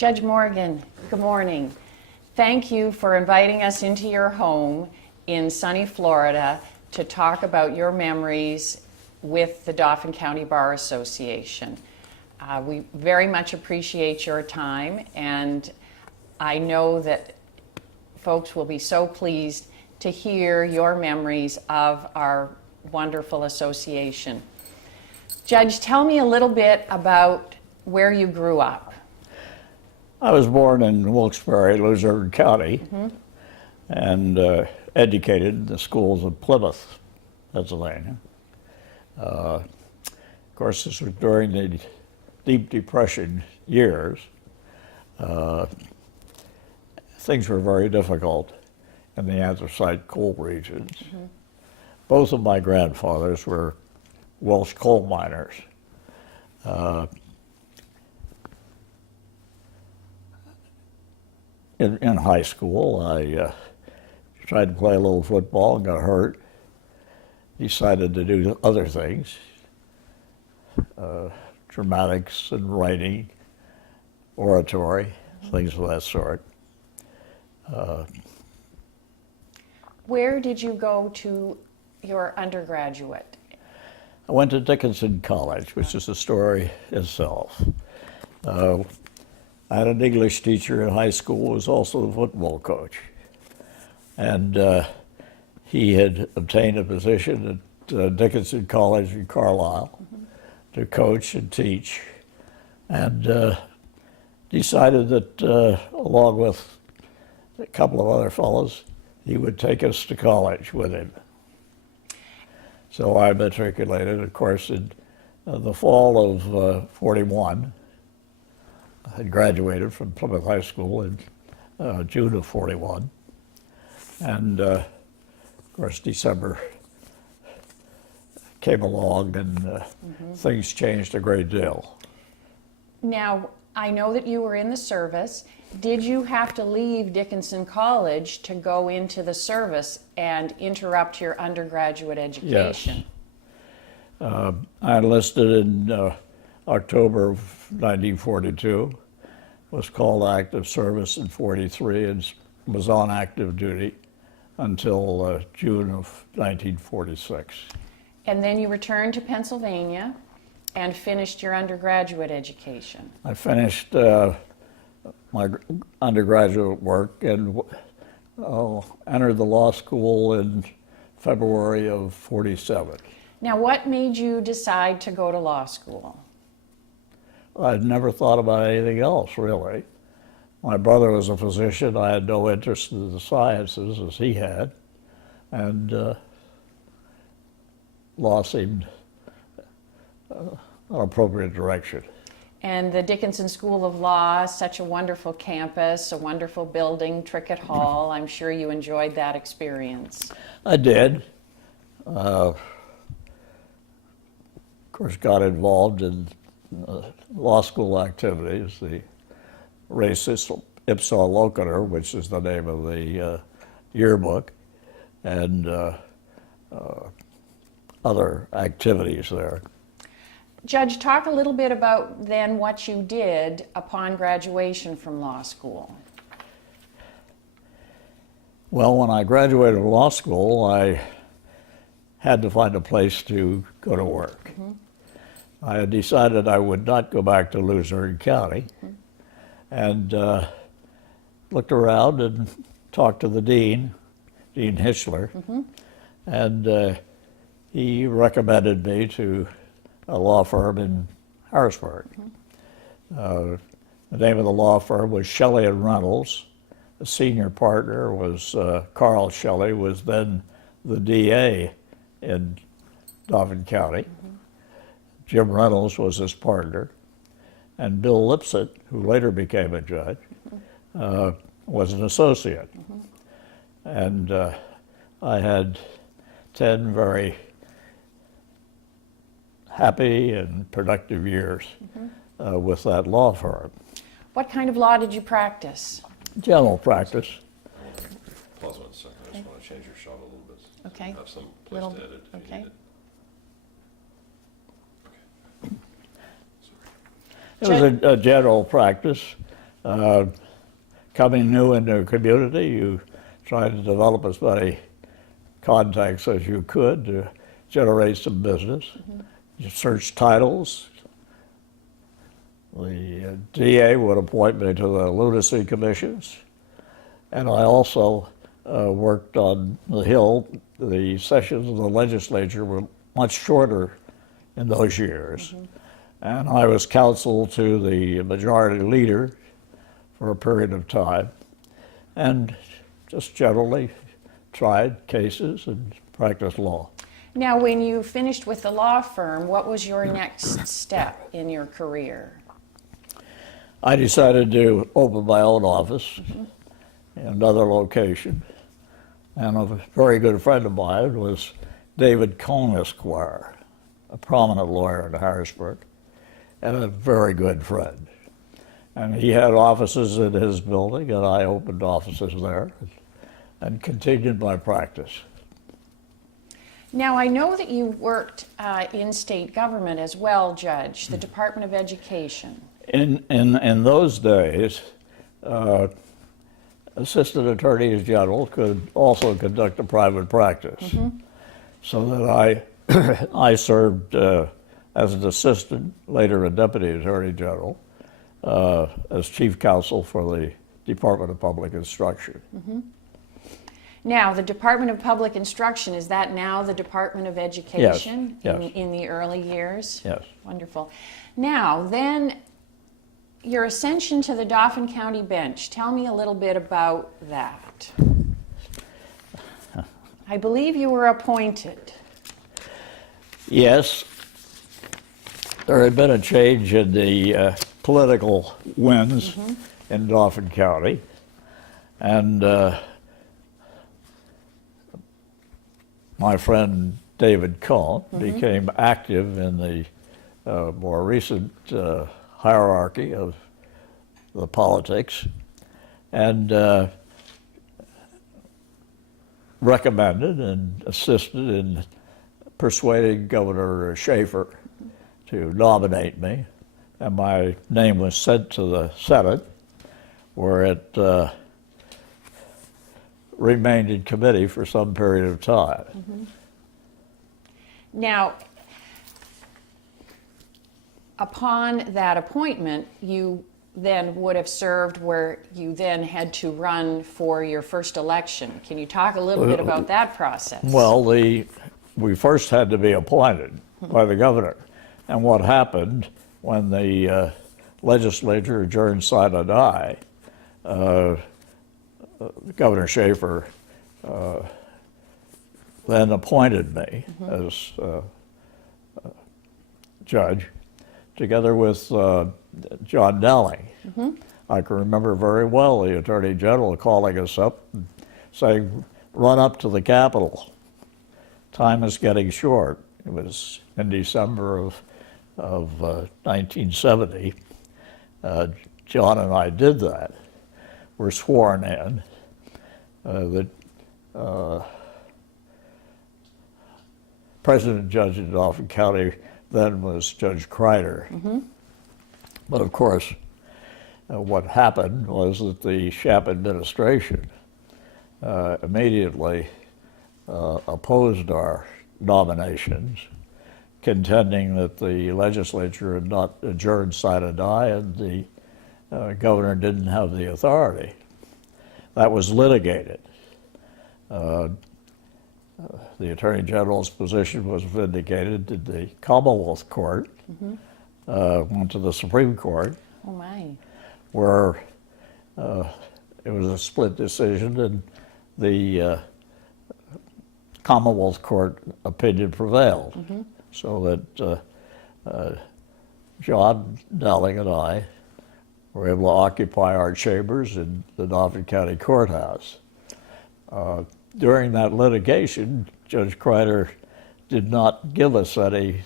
Judge Morgan, good morning. Thank you for inviting us into your home in sunny Florida to talk about your memories with the Dauphin County Bar Association. We very much appreciate your time, and I know that folks will be so pleased to hear your memories of our wonderful association. Judge, tell me a little bit about where you grew up. I was born in Wilkes-Barre, Luzerne County, and educated in the schools of Plymouth, Pennsylvania. Of course, this was during the Deep Depression years. Things were very difficult in the anthracite coal regions. Both of my grandfathers were Welsh coal miners. In high school, I tried to play a little football and got hurt. Decided to do other things, dramatics and writing, oratory, things of that sort. Where did you go to your undergraduate? I went to Dickinson College, which is a story itself. I had an English teacher in high school who was also the football coach. And he had obtained a position at Dickinson College in Carlisle to coach and teach. And decided that, along with a couple of other fellows, he would take us to college with him. So I matriculated, of course, in the fall of 41. I had graduated from Plymouth High School in June of 41. And of course, December came along and things changed a great deal. Now, I know that you were in the service. Did you have to leave Dickinson College to go into the service and interrupt your undergraduate education? Yes. I enlisted in October of 1942, was called active service in 43, and was on active duty until June of 1946. And then you returned to Pennsylvania and finished your undergraduate education. I finished my undergraduate work and entered the law school in February of 47. Now, what made you decide to go to law school? I'd never thought about anything else, really. My brother was a physician. I had no interest in the sciences as he had, and law seemed an appropriate direction. And the Dickinson School of Law, such a wonderful campus, a wonderful building, Trickett Hall. I'm sure you enjoyed that experience. I did. Of course, got involved in law school activities, the Res Ipsa Loquitur, which is the name of the yearbook, and other activities there. Judge, talk a little bit about then what you did upon graduation from law school. Well, when I graduated from law school, I had to find a place to go to work. I had decided I would not go back to Luzerne County, and looked around and talked to the dean, Dean Hischler, and he recommended me to a law firm in Harrisburg. The name of the law firm was Shelley and Reynolds. The senior partner was Carl Shelley, was then the DA in Dauphin County. Jim Reynolds was his partner, and Bill Lipset, who later became a judge, was an associate. And I had 10 very happy and productive years with that law firm. What kind of law did you practice? General practice. Pause 1 second. I just want to change your shot a little bit. Okay. Have some place to edit if you need it. Okay. It was a general practice. Coming new into a community, you try to develop as many contacts as you could to generate some business. You search titles. The DA would appoint me to the lunacy commissions, and I also worked on the Hill. The sessions of the legislature were much shorter in those years, and I was counsel to the majority leader for a period of time, and just generally tried cases and practiced law. Now, when you finished with the law firm, what was your next step in your career? I decided to open my own office in another location, and a very good friend of mine was David Cohn Esquire, a prominent lawyer in Harrisburg, and a very good friend. And he had offices in his building, and I opened offices there and continued my practice. Now, I know that you worked in state government as well, Judge, the Department of Education. In those days, assistant attorneys general could also conduct a private practice. So that I served as an assistant, later a deputy attorney general, as chief counsel for the Department of Public Instruction. Now, the Department of Public Instruction, is that now the Department of Education? Yes. In the early years? Yes. Wonderful. Now, then, your ascension to the Dauphin County bench, tell me a little bit about that. I believe you were appointed. Yes, there had been a change in the political winds in Dauphin County, and my friend David Cohn became active in the more recent hierarchy of the politics, and recommended and assisted in persuading Governor Schaefer to nominate me, and my name was sent to the Senate, where it remained in committee for some period of time. Now, upon that appointment, you then would have served where you then had to run for your first election. Can you talk a little bit about that process? Well, we first had to be appointed by the governor, and what happened when the legislature adjourned sine die, Governor Schaefer then appointed me as judge, together with John Dowling. I can remember very well the Attorney General calling us up and saying, "Run up to the Capitol. Time is getting short." It was in December of 1970. John and I did that. Were sworn in. The president judge in Dauphin County then was Judge Kreider. But of course, what happened was that the Schaap administration immediately opposed our nominations, contending that the legislature had not adjourned sine die and the governor didn't have the authority. That was litigated. The Attorney General's position was vindicated in the Commonwealth Court, went to the Supreme Court, Oh my. where it was a split decision, and the Commonwealth Court opinion prevailed. So that John Dowling and I were able to occupy our chambers in the Dauphin County Courthouse. During that litigation, Judge Kreider did not give us any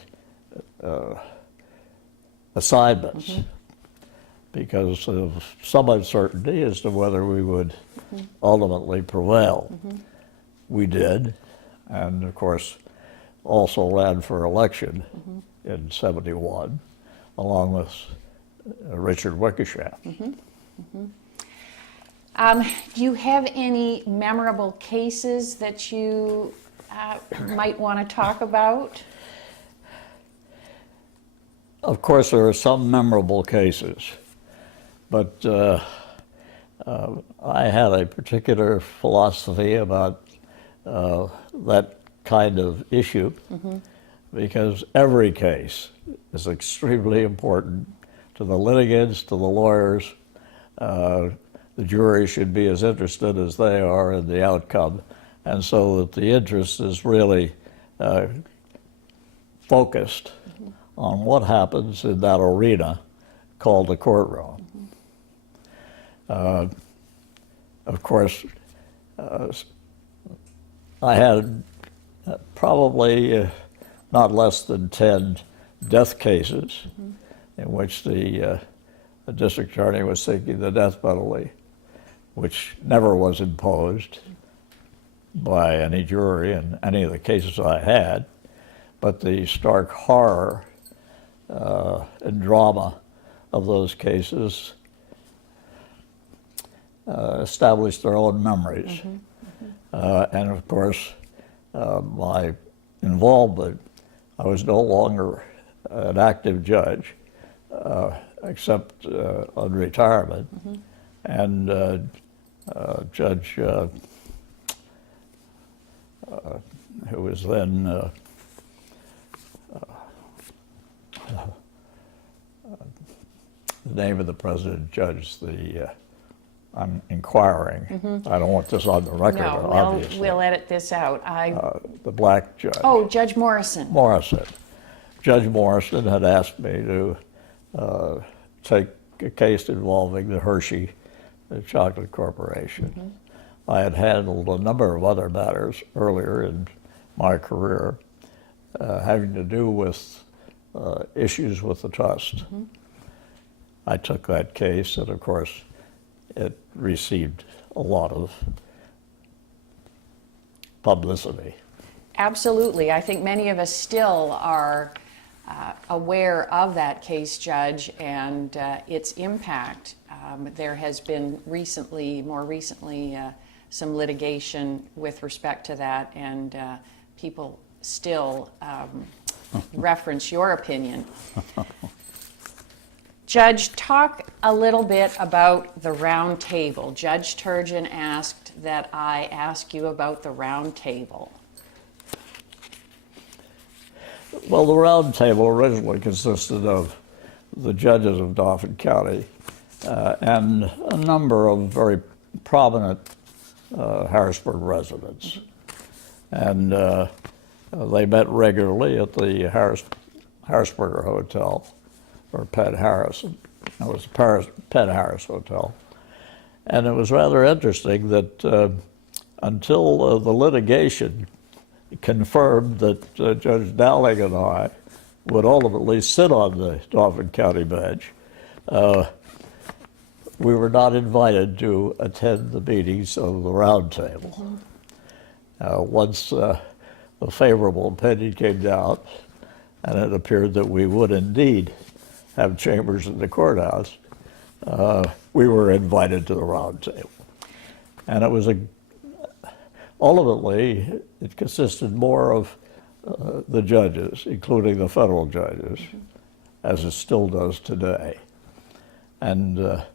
assignments because of some uncertainty as to whether we would ultimately prevail. We did, and of course also ran for election in '71 along with Richard Wickersham. Do you have any memorable cases that you might want to talk about? Of course, there are some memorable cases, but I had a particular philosophy about that kind of issue because every case is extremely important to the litigants, to the lawyers. The jury should be as interested as they are in the outcome, and so that the interest is really focused on what happens in that arena called the courtroom. Of course, I had probably not less than 10 death cases in which the district attorney was seeking the death penalty, which never was imposed by any jury in any of the cases I had, but the stark horror and drama of those cases established their own memories. And of course, my involvement, I was no longer an active judge, except on retirement. And Judge, who was then the name of the president judge, I'm inquiring. I don't want this on the record, No, obviously. we'll edit this out. The black judge. Oh, Judge Morrison. Morrison. Judge Morrison had asked me to take a case involving the Hershey Chocolate Corporation. I had handled a number of other matters earlier in my career having to do with issues with the trust. I took that case, and of course, it received a lot of publicity. Absolutely. I think many of us still are aware of that case, Judge, and its impact. There has been more recently, some litigation with respect to that, and people still reference your opinion. Judge, talk a little bit about the round table. Judge Turgeon asked that I ask you about the round table. Well, the round table originally consisted of the judges of Dauphin County and a number of very prominent Harrisburg residents. And they met regularly at the Harrisburger Hotel, or Penn Harris. It was Penn Harris Hotel. And it was rather interesting that until the litigation confirmed that Judge Dowling and I would ultimately sit on the Dauphin County bench, we were not invited to attend the meetings of the round table. Once the favorable opinion came down, and it appeared that we would indeed have chambers in the courthouse, we were invited to the round table. And it was ultimately, it consisted more of the judges, including the federal judges, as it still does today. And it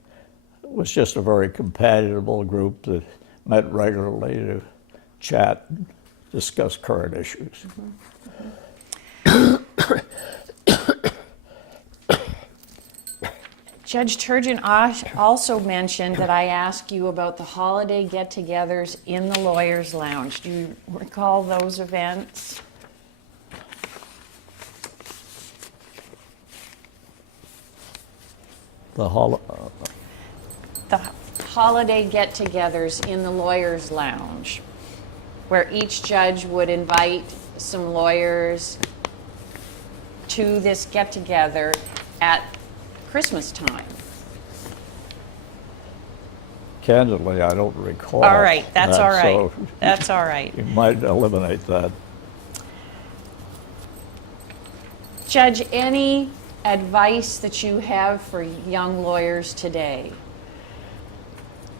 was just a very companionable group that met regularly to chat, and discuss current issues. Judge Turgeon also mentioned that I asked you about the holiday get-togethers in the Lawyers' Lounge. Do you recall those events? The holiday get-togethers in the Lawyers' Lounge, where each judge would invite some lawyers to this get-together at Christmas time. Candidly, I don't recall. All right, that's that, all right. So That's all right. you might eliminate that. Judge, any advice that you have for young lawyers today?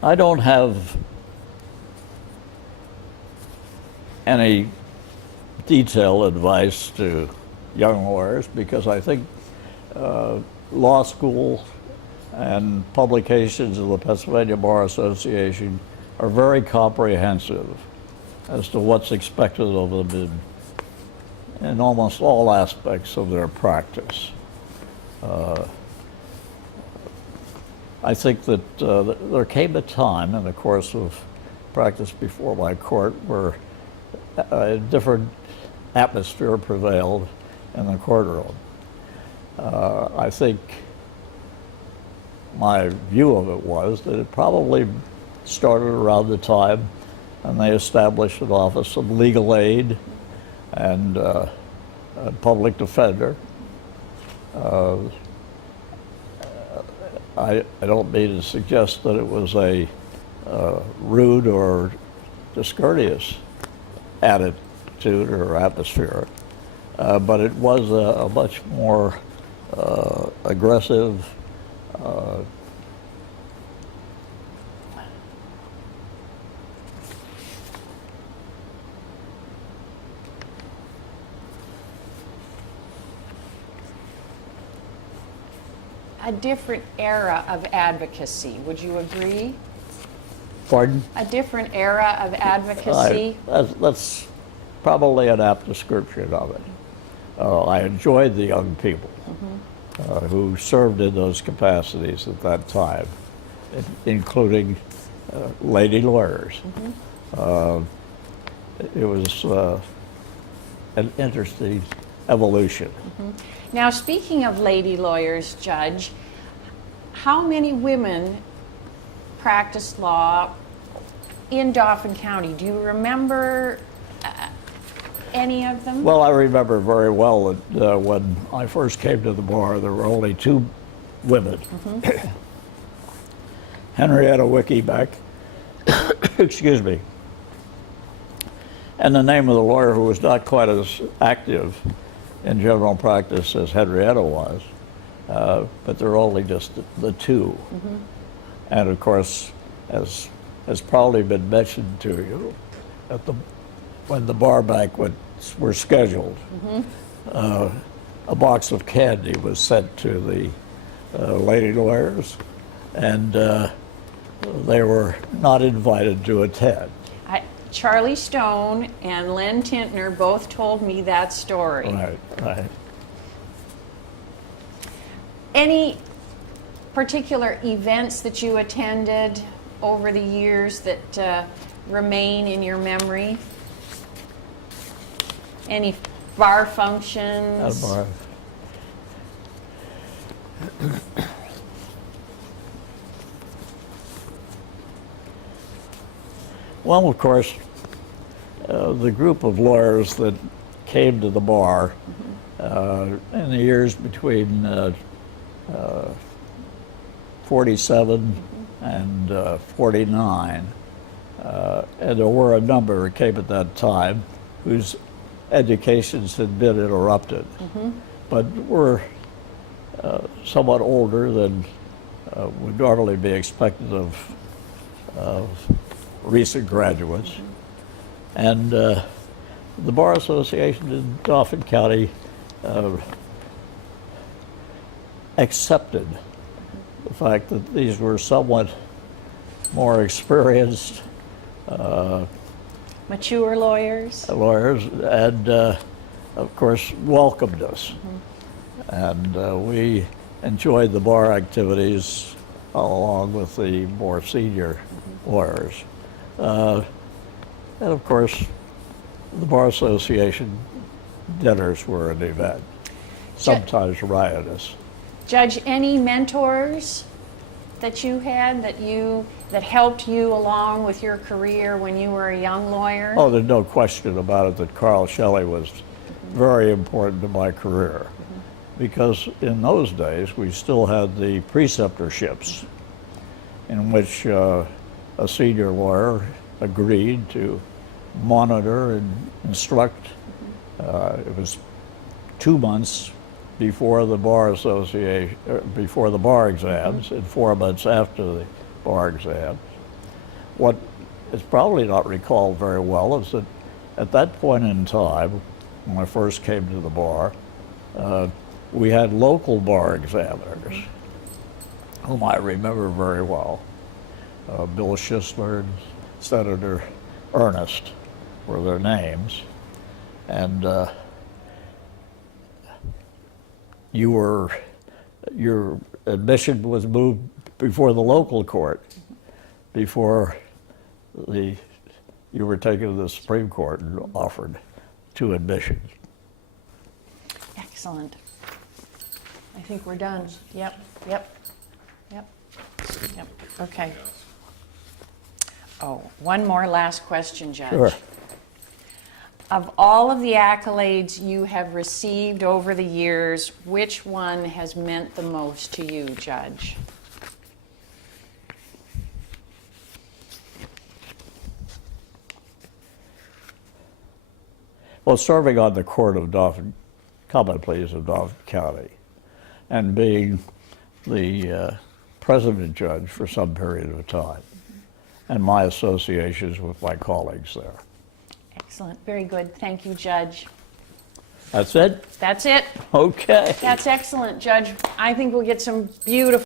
I don't have any detailed advice to young lawyers because I think law school and publications of the Pennsylvania Bar Association are very comprehensive as to what's expected of them in almost all aspects of their practice. I think that there came a time in the course of practice before my court where a different atmosphere prevailed in the courtroom. I think my view of it was that it probably started around the time and they established an office of legal aid and a public defender. I don't mean to suggest that it was a rude or discourteous attitude or atmosphere, but it was a much more aggressive, A different era of advocacy, would you agree? pardon? A different era of advocacy? That's probably an apt description of it. I enjoyed the young people who served in those capacities at that time, including lady lawyers. It was an interesting evolution. Now, speaking of lady lawyers, Judge, how many women practiced law in Dauphin County? Do you remember any of them? Well, I remember very well that when I first came to the bar, there were only two women. Henrietta Wickybeck, excuse me, and the name of the lawyer who was not quite as active in general practice as Henrietta was, but there were only just the two. And of course, as has probably been mentioned to you, when the bar banquets were scheduled, a box of candy was sent to the lady lawyers, and they were not invited to attend. Charlie Stone and Len Tintner both told me that story. Right. Any particular events that you attended over the years that remain in your memory? Any bar functions? Bar. Well, of course, the group of lawyers that came to the bar in the years between 47 and 49, and there were a number that came at that time whose educations had been interrupted, but were somewhat older than would normally be expected of recent graduates. And the Bar Association in Dauphin County accepted the fact that these were somewhat more experienced Mature lawyers? lawyers, and of course welcomed us. And we enjoyed the bar activities along with the more senior lawyers. And of course, the Bar Association dinners were an event, sometimes riotous. Judge, any mentors that you had that helped you along with your career when you were a young lawyer? Oh, there's no question about it that Carl Shelley was very important to my career, because in those days we still had the preceptorships in which a senior lawyer agreed to monitor and instruct. It was 2 months before the Bar Association, before the bar exams, and 4 months after the bar exams. what is probably not recalled very well is that at that point in time, when I first came to the bar, we had local bar examiners, whom I remember very well. Bill Schisler and Senator Ernest were their names. And your admission was moved before the local court, before you were taken to the Supreme Court and offered 2 admissions. Excellent. I think we're done. Yep. Okay. Oh, one more last question, Judge. Sure. Of all of the accolades you have received over the years, which one has meant the most to you, Judge? Well, serving on the court of Dauphin, common pleas of Dauphin County, and being the president judge for some period of time, and my associations with my colleagues there. Excellent. Very good. Thank you, Judge. That's it? That's it. Okay. That's excellent, Judge. I think we'll get some beautiful